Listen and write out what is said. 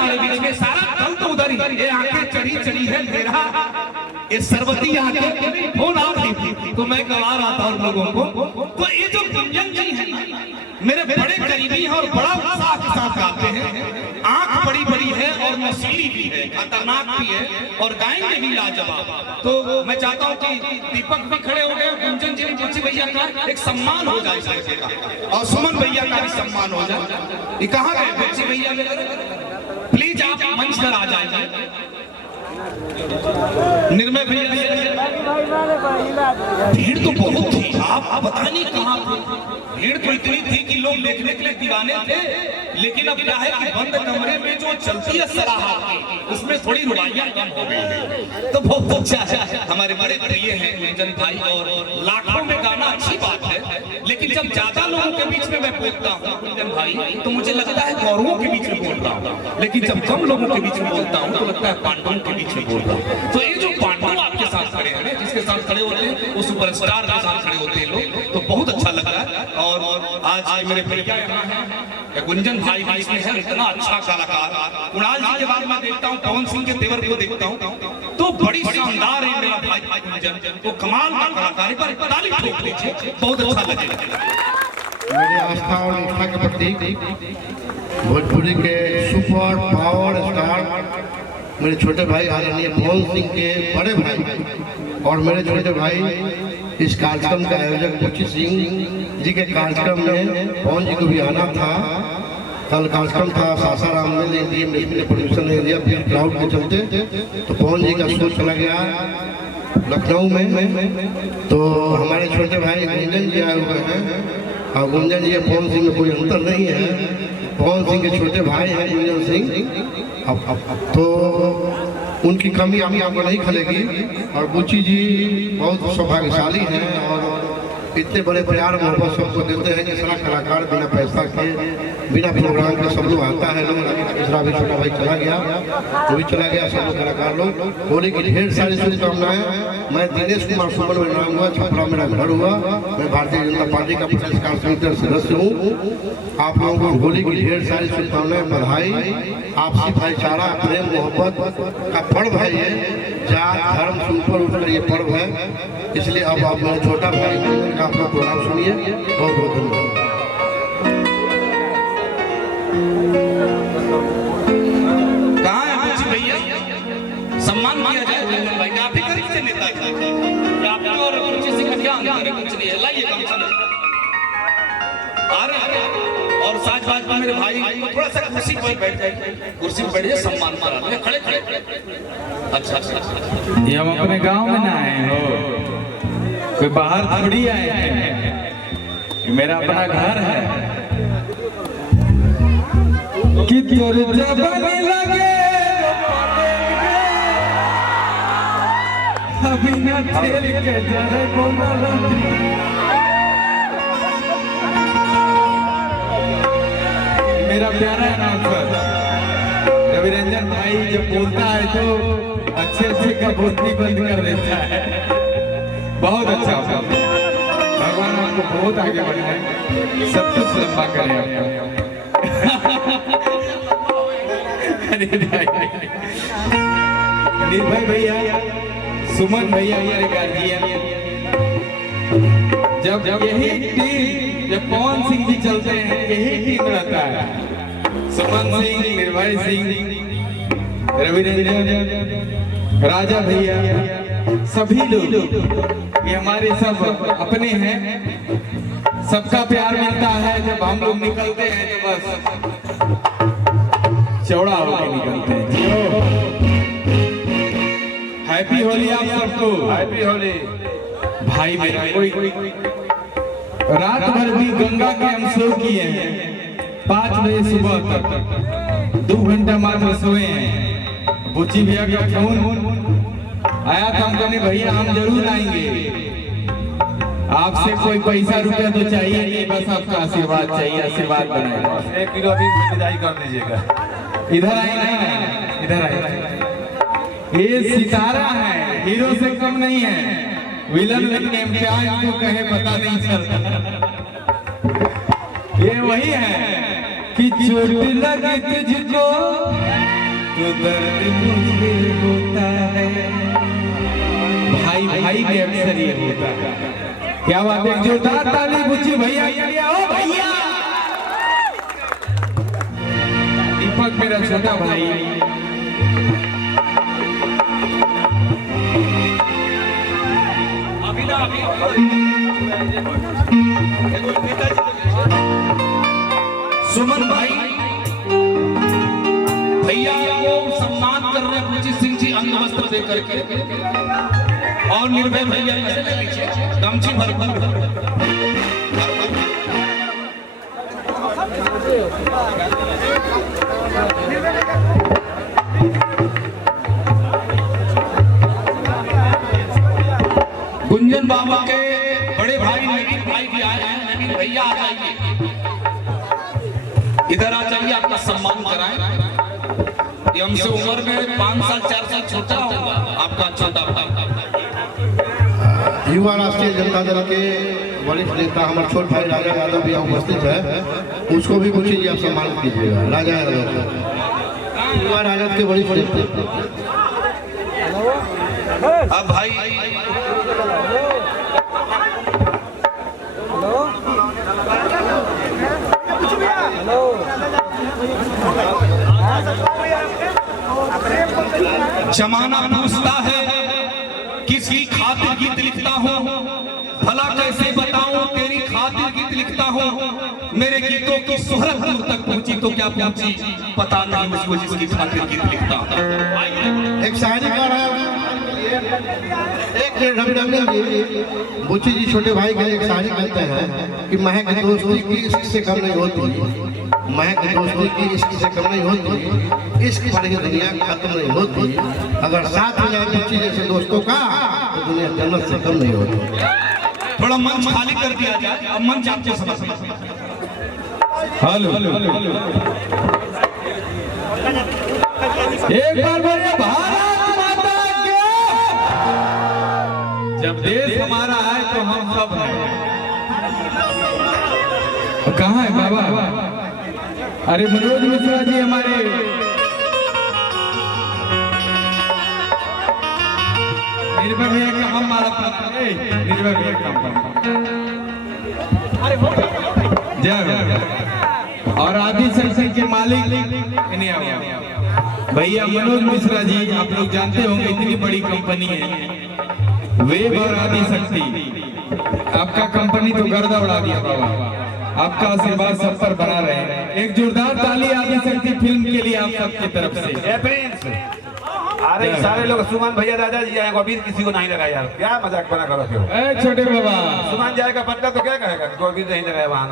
हमारे बीच में, सारा दल तो उधर ही, ये आंखें चढ़ी चढ़ी है मेरा, ये सरबती आंखें फोन आ रही थी तो मैं गवा रहा था उन लोगों को। तो ये जो गुंजन जी है मेरे बड़े करीबी हैं और बड़ा उत्साह के साथ गाते हैं। आंख बड़ी बड़ी है और नशीली भी है, खतरनाक भी है और गाएंगे भी लाजवाब। तो मैं चाहता हूं कि दीपक भी खड़े हो गए, गुंजन जी बुच्ची भैया का एक सम्मान हो जाए इस लड़के का, और सुमन भैया का भी सम्मान हो जाए। ये कहाँ गए बुच्ची भैया? प्लीज आप मंच पर आ जाए। निर्मय भैया, भीड़ तो बहुत थी, आप पता नहीं कहाँ थे। भीड़ तो इतनी थी कि लोग देखने के लिए दीवाने थे, लेकिन अब क्या है कि बंद कमरे में जो चलती है सराहत, उसमें थोड़ी रुबाइयां कम हो गई। तो बहुत अच्छा है, हमारे बड़े प्रिय हैं गुंजन भाई, और लाखों में गाना अच्छी बात है, लेकिन जब ज्यादा लोगों के बीच में मैं बोलता हूँ गुंजन भाई तो मुझे लगता है गौरवों के बीच में बोल रहा हूँ, लेकिन जब कम लोगों के बीच में बोलता हूँ तो लगता है पांडवों के बीच में बोल रहा हूँ। तो ये जो पांडव आपके साथ खड़े हैं, जिसके साथ खड़े होते हैं वो सुपरस्टार के साथ खड़े होते हैं लोग, तो बहुत अच्छा लग रहा है। और आज मेरे भैया यहाँ हैं, गुंजन भाई भी इसमें है, इतना अच्छा कलाकार। कुणाल जी के बाद मैं देखता हूँ पवन सिंह के तेवर को देखता हूँ, तो बड़ी शानदार है मेरा भाई गुंजन, तो कमाल का कलाकार है, पर ताली ठोक लीजिए, बहुत अच्छा लगेगा। मेरी आस्था और निष्ठा के प्रतीक भोजपुरी के सुपर पावर स्टार मेरे छोटे भाई आदरणीय पवन सिंह के बड़े भाई और मेरे छोटे भाई इस कार्यक्रम का आयोजक बुच्ची सिंह जी के कार्यक्रम में पवन जी को भी आना था। कल कार्यक्रम था सासाराम में, लेकिन ने परमिशन नहीं दिया, फिर क्राउड के चलते तो पवन जी का शो चला गया लखनऊ में। तो हमारे छोटे भाई गुंजन जी आए हुए हैं, और गुंजन जी पवन सिंह में कोई अंतर नहीं है, पवन सिंह के छोटे भाई हैं गुंजन सिंह। अब तो उनकी कमी अभी आपको नहीं खलेगी, और बुच्ची जी बहुत सौभाग्यशाली हैं और इतने बड़े प्यार मोहब्बत सबको देते हैं कि सारा कलाकार बिना पैसा के बिना प्रोग्राम के सब लोग आता है। लोग दूसरा भी छोटा भाई चला गया, वो भी चला गया, सब लोग कलाकार लोग। होली की ढेर सारी शुभकामनाएं। मैं दिनेश कुमार सुमन में नाम हुआ, छपरा मेरा घर हुआ, मैं भारतीय जनता पार्टी का प्रदेश कार्य समिति का सदस्य हूँ। आप लोगों को होली की ढेर सारी शुभकामनाएं, बधाई। आपसी भाईचारा प्रेम मोहब्बत का पर्व है ये, जात धर्म से ऊपर उठकर ये पर्व है, इसलिए अब आप मेरा छोटा भाई का अपना प्रोग्राम सुनिए। बहुत बहुत धन्यवाद। कहाँ है बुच्ची भैया? सम्मान किया जाए गुंजन भाई का, आप ही करीब से नेता है, आप और बुच्ची सिंह में क्या अंतर है? कुछ नहीं है, लाइए कम से कम आ रहे हैं। और साथ साथ में मेरे भाई थोड़ा सा कुर्सी पर बैठ जाए, कुर्सी पर बैठिए, सम्मान करा खड़े खड़े। अच्छा अच्छा, ये हम अपने गांव में ना आए हो, कोई बाहर थोड़ी आए हैं, मेरा अपना घर है। कि तोरे जबानी लगे अभी न तेल के जरे मेरा प्यारा अनाउंसर रवि रंजन भाई जब बोलता है तो अच्छे अच्छे का बोलती बंद कर देता है। बहुत अच्छा होगा, भगवान आपको बहुत आगे बढ़ाए, सब कुछ लंबा करे आपका। निर्भय भैया, सुमन भैया, ये गार्जियन, जब यही टीम, जब पवन सिंह जी चलते हैं यही टीम रहता है, सुमन सिंह, निर्भय सिंह, रवि रंजन, राजा भैया, सभी लोग ये हमारे सब अपने हैं। सबका प्यार मिलता है, जब हम लोग निकलते हैं तो बस चौड़ा होकर निकलते हैं। हैप्पी होली आप सबको, हैप्पी होली। भाई मेरा कोई रात भर भी गंगा के हम शो किए हैं, 5 बजे सुबह तक 2 घंटा मात्र सोए हैं। बुच्ची भैया का फोन आया था, हम कहने भैया हम जरूर आएंगे, आपसे कोई पैसा रुपया तो चाहिए नहीं, बस आपका आशीर्वाद चाहिए, आशीर्वाद बनाए। 1 किलो अभी विदाई कर दीजिएगा। इधर आए ना, इधर आए। ये सितारा है, हीरो से कम नहीं है, विलन लेकिन क्या इनको कहे पता नहीं चलता। ये वही है कि चोट लगे तुझको तो दर्द मुझे होता है। भाई भाई में अक्सर ये होता है। क्या बात है, जोरदार ताली बुच्ची भैया के लिए। ओ भैया दीपक मेरा छोटा भाई, सुमन भाई भैया को सम्मान कर रहे बुची सिंह जी अंग वस्त्र दे करके, और निर्भय भैया ऐसे ले लीजिए गमछी भर भर। गुंजन बाबा के बड़े भाई नवीन भाई भी आए हैं। नवीन भैया आ जाइए, इधर आ जाइए, आपका सम्मान कराएं। ये हमसे उम्र में 5 साल 4 साल छोटा होगा आपका छोटा। युवा राष्ट्रीय जनता दल के वरिष्ठ नेता हमारे छोट भाई राजा यादव भी उपस्थित है, उसको भी कुछ चीज आप सम्मान कीजिएगा। राजा यादव युवा राजद के वरिष्ठ नेता। अब भाई जमाना पूछता है किसकी खातिर गीत लिखता हूँ, भला कैसे बताऊं तेरी खातिर गीत लिखता हूँ। मेरे गीतों की शोहरत दूर तक पहुंची तो क्या पहुंची, पता नहीं मुझको जिसकी खातिर गीत लिखता हूँ। एक शायरी का रहा एक रविरंजन जी बुच्ची जी छोटे भाई के एक शायरी कहते हैं कि महक दोस्ती की इश्क से कम नहीं होती, महक दोस्ती की इश्क से कम नहीं होती, इश्क पर ही दुनिया खत्म नहीं होती। अगर साथ हो जाए बुच्ची जैसे दोस्तों का तो दुनिया जन्नत से कम नहीं होती। थोड़ा मंच खाली कर दिया जाए, अब मंच आपको समझना। हेलो एक बार बोलिए भारत माता की। जब देश हमारा है तो हम सब हैं। कहाँ है बाबा? अरे मनोज मिश्रा जी हमारे निर्भय भैया का हम माला निर्भय भैया का जय और आदि शक्ति के मालिक भैया मनोज मिश्रा जी, आप लोग जानते होंगे इतनी बड़ी कंपनी है वेब और आदि शक्ति। आपका कंपनी तो गर्दा उड़ा दिया बाबा, आपका आशीर्वाद सब पर बना रहे। एक जोरदार ताली आदि शक्ति फिल्म के लिए आप सबकी तरफ से। अरे सारे लोग सुमन भैया राजा जी आएंगे, अभी किसी को नहीं लगा यार, क्या मजाक बना करो क्यों? छोटे बाबा सुमन जाएगा पटना तो क्या कहेगा, गोविंद नहीं लगाया वहां।